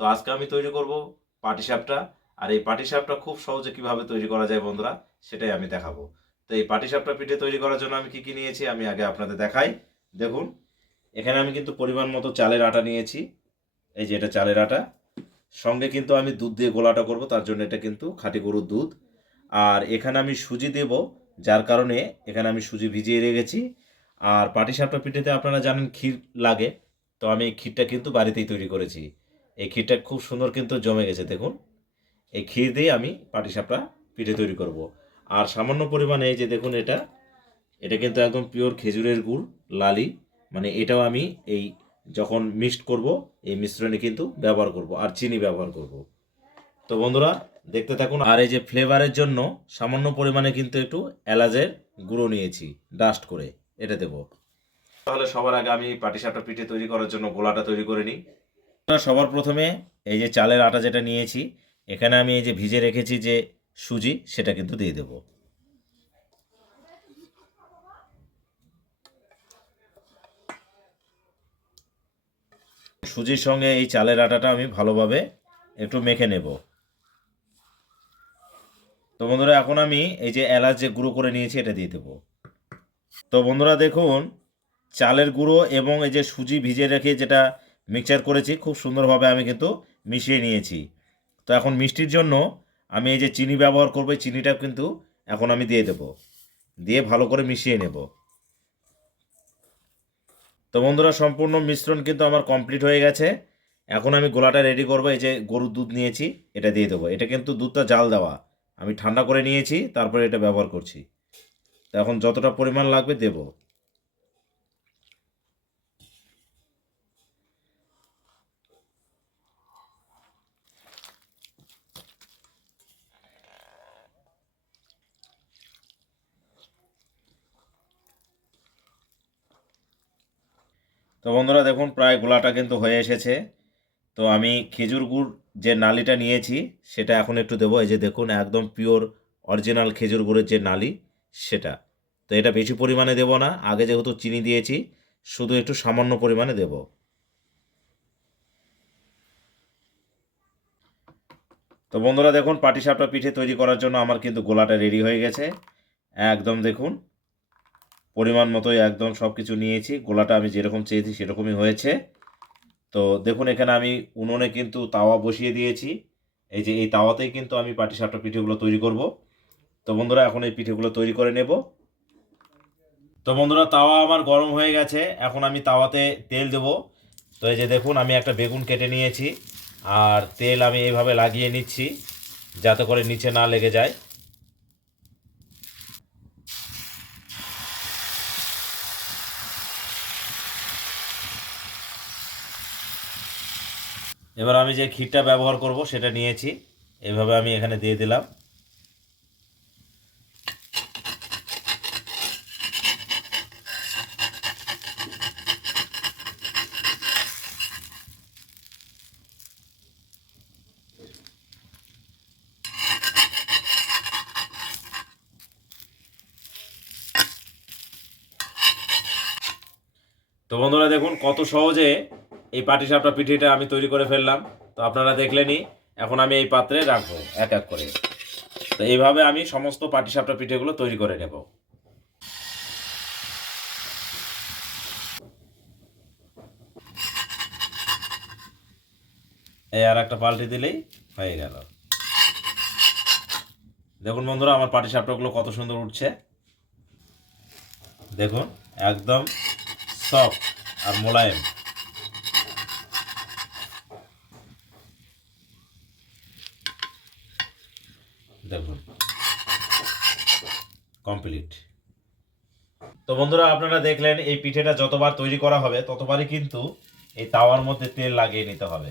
তো আজকে আমি তৈরি করব পাটিসাপটা। আর এই পাটিসাপটা খুব সহজে কিভাবে তৈরি করা যায় বন্ধুরা, সেটাই আমি দেখাবো। তো এই পাটিসাপটা পিঠে তৈরি করার জন্য আমি কি কি নিয়েছি আমি আগে আপনাদের দেখাই। দেখুন, এখানে আমি কিন্তু পরিমাণ মতো চালের আটা নিয়েছি। এই যে এটা চালের আটা, সঙ্গে কিন্তু আমি দুধ দিয়ে গোলাটা করব, তার জন্য এটা কিন্তু খাঁটি গরুর দুধ। আর এখানে আমি সুজি দেব, যার কারণে এখানে আমি সুজি ভিজিয়ে রেখেছি। আর পাটিসাপটা পিঠেতে আপনারা জানেন ক্ষীর লাগে, তো আমি এই ক্ষীরটা কিন্তু বাড়িতেই তৈরি করেছি। এই ক্ষীরটা খুব সুন্দর কিন্তু জমে গেছে দেখুন। এই ক্ষীর দিয়ে আমি পাটিসাপটা পিঠে তৈরি করব। আর সামান্য পরিমাণে এই যে দেখুন, এটা এটা কিন্তু একদম পিওর খেজুরের গুড়, লালি, মানে এটাও আমি এই যখন মিক্সড করব এই মিশ্রণে কিন্তু ব্যবহার করব, আর চিনি ব্যবহার করব। তো বন্ধুরা দেখতে থাকুন। আর এই যে ফ্লেভারের জন্য সামান্য পরিমাণে কিন্তু একটু এলাচের গুঁড়ো নিয়েছি, ডাস্ট করে এটা দেব। তাহলে সবার আগে আমি পাটিসাপটা পিঠে তৈরি করার জন্য গোলাটা তৈরি করে নিই। সবার প্রথমে এই যে চালের আটা যেটা নিয়েছি, এখানে আমি এই যে ভিজে রেখেছি যে সুজি, সেটা কিন্তু দিয়ে দেব। সুজির সঙ্গে এই চালের আটাটা আমি ভালোভাবে একটু মেখে নেব। তো বন্ধুরা এখন আমি এই যে এলাচ যে গুঁড়ো করে নিয়েছি এটা দিয়ে দেবো। তো বন্ধুরা দেখুন, চালের গুঁড়ো এবং এই যে সুজি ভিজে রেখে যেটা মিক্সচার করেছি, খুব সুন্দরভাবে আমি কিন্তু মিশিয়ে নিয়েছি। তো এখন মিষ্টির জন্য আমি এই যে চিনি ব্যবহার করবো, এই চিনিটা কিন্তু এখন আমি দিয়ে দেব, দিয়ে ভালো করে মিশিয়ে নেব। তো বন্ধুরা সম্পূর্ণ মিশ্রণ কিন্তু আমার কমপ্লিট হয়ে গেছে। এখন আমি গোলাটা রেডি করবো। এই যে গরুর দুধ নিয়েছি, এটা দিয়ে দেবো। এটা কিন্তু দুধটা জাল দেওয়া, আমি ঠান্ডা করে নিয়েছি, তারপরে এটা ব্যবহার করছি। তো এখন যতটা পরিমাণ লাগবে দেব। তো বন্ধুরা দেখুন, প্রায় গোলাটা কিন্তু হয়ে এসেছে। তো আমি খেজুর গুড় যে নালিটা নিয়েছি সেটা এখন একটু দেবো। এই যে দেখুন, একদম পিওর অরিজিনাল খেজুর গুড়ের যে নালি সেটা। তো এটা বেশি পরিমাণে দেব না, আগে যেহেতু চিনি দিয়েছি, শুধু একটু সামান্য পরিমাণে দেব। তো বন্ধুরা দেখুন, পাটিসাপটা পিঠে তৈরি করার জন্য আমার কিন্তু গোলাটা রেডি হয়ে গেছে। একদম দেখুন, পরিমাণ মতোই একদম সব কিছু নিয়েছি, গোলাটা আমি যেরকম চেয়েছি সেরকমই হয়েছে। তো দেখুন, এখানে আমি উনুনে কিন্তু তাওয়া বসিয়ে দিয়েছি। এই যে এই তাওয়াতেই কিন্তু আমি পাটিসাপটা পিঠেগুলো তৈরি করব। তো বন্ধুরা এখন এই পিঠেগুলো তৈরি করে নেব। তো বন্ধুরা তাওয়া আমার গরম হয়ে গেছে, এখন আমি তাওয়াতে তেল দেব। তো এই যে দেখুন, আমি একটা বেগুন কেটে নিয়েছি, আর তেল আমি এইভাবে লাগিয়ে নিচ্ছি যাতে করে নিচে না লেগে যায়। এবার আমি যে ক্ষীরটা ব্যবহার করব সেটা নিয়েছি, এভাবে আমি এখানে দিয়ে দিলাম। তো বন্ধুরা দেখুন, কত সহজে এই পাটিসাপটা পিঠেটা আমি তৈরি করে ফেললাম। তো আপনারা দেখলেনই, এখন আমি এই পাত্রে রাখবো এক এক করে। তো এইভাবে আমি সমস্ত পাটিসাপটা পিঠেগুলো তৈরি করে নেব। এই আর একটা পাল্টে দিলেই হয়ে গেল। দেখুন বন্ধুরা, আমার পাটিসাপটাগুলো কত সুন্দর উঠছে দেখুন, একদম সফট আর মোলায়েম। দেখুন, কমপ্লিট। তো বন্ধুরা আপনারা দেখলেন, এই পিঠেটা যতবার তৈরি করা হবে ততবারই কিন্তু এই তাওয়ার মধ্যে তেল লাগিয়ে নিতে হবে,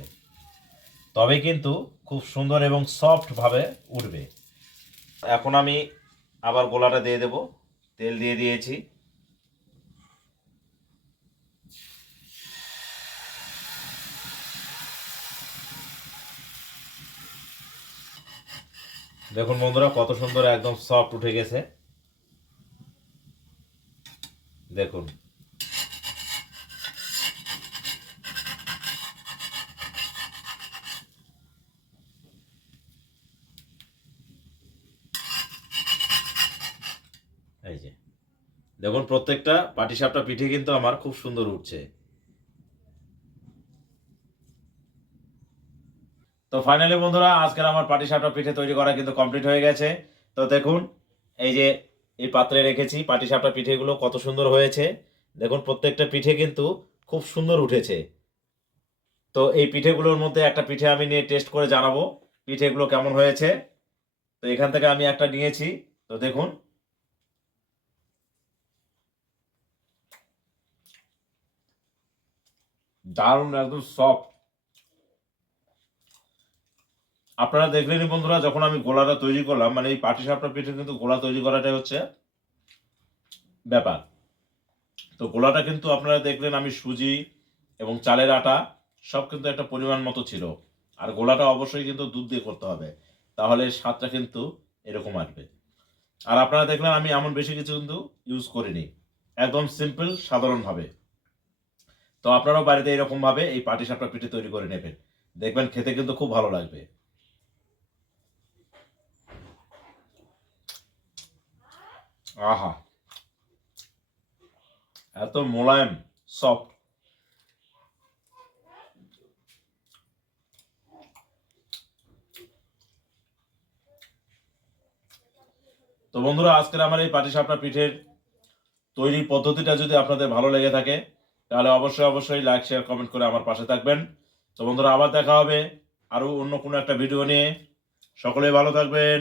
তবে কিন্তু খুব সুন্দর এবং সফটভাবে উঠবে। এখন আমি আবার গোলাটা দিয়ে দেব, তেল দিয়ে দিয়েছি। দেখুন বন্ধুরা, কত সুন্দর একদম সফট উঠে গেছে দেখুন। দেখুন প্রত্যেকটা পাটিসাপটা পিঠে কিন্তু আমার খুব সুন্দর উঠছে। তো ফাইনালি বন্ধুরা আজকের আমার পাটিসাপটা পিঠে তৈরি করা কিন্তু কমপ্লিট হয়ে গেছে। তো দেখুন এই যে এই পাত্রে রেখেছি পাটিসাপটা পিঠেগুলো কত সুন্দর হয়েছে। দেখুন প্রত্যেকটা পিঠে কিন্তু খুব সুন্দর উঠেছে। তো এই পিঠেগুলোর মধ্যে একটা পিঠে আমি নিয়ে টেস্ট করে জানাবো পিঠেগুলো কেমন হয়েছে। তো এখান থেকে আমি একটা নিয়েছি। তো দেখুন দারুণ একদম সফট। আপনারা দেখলেনই বন্ধুরা যখন আমি গোলাটা তৈরি করলাম, মানে এই পাটিসাপটা পিঠে কিন্তু গোলা তৈরি করাটাই হচ্ছে ব্যাপার। তো গোলাটা কিন্তু আপনারা দেখলেন আমি সুজি এবং চালের আটা সব কিন্তু একটা পরিমাণ মতো ছিল। আর গোলাটা অবশ্যই কিন্তু দুধ দিয়ে করতে হবে, তাহলে স্বাদটা কিন্তু এরকম আসবে। আর আপনারা দেখলেন আমি এমন বেশি কিছু কিন্তু ইউজ করিনি, একদম সিম্পল সাধারণভাবে। তো আপনারাও বাড়িতে এরকমভাবে এই পাটিসাপটা পিঠে তৈরি করে নেবেন, দেখবেন খেতে কিন্তু খুব ভালো লাগবে। আহা, এত মোলায়েম, সফট। তো বন্ধুরা আজকের আমার এই পাটিসাপটা পিঠের তৈরির পদ্ধতিটা যদি আপনাদের ভালো লেগে থাকে তাহলে অবশ্যই অবশ্যই লাইক শেয়ার কমেন্ট করে আমার পাশে থাকবেন। তো বন্ধুরা আবার দেখা হবে আরো অন্য কোনো একটা ভিডিও নিয়ে। সকলেই ভালো থাকবেন।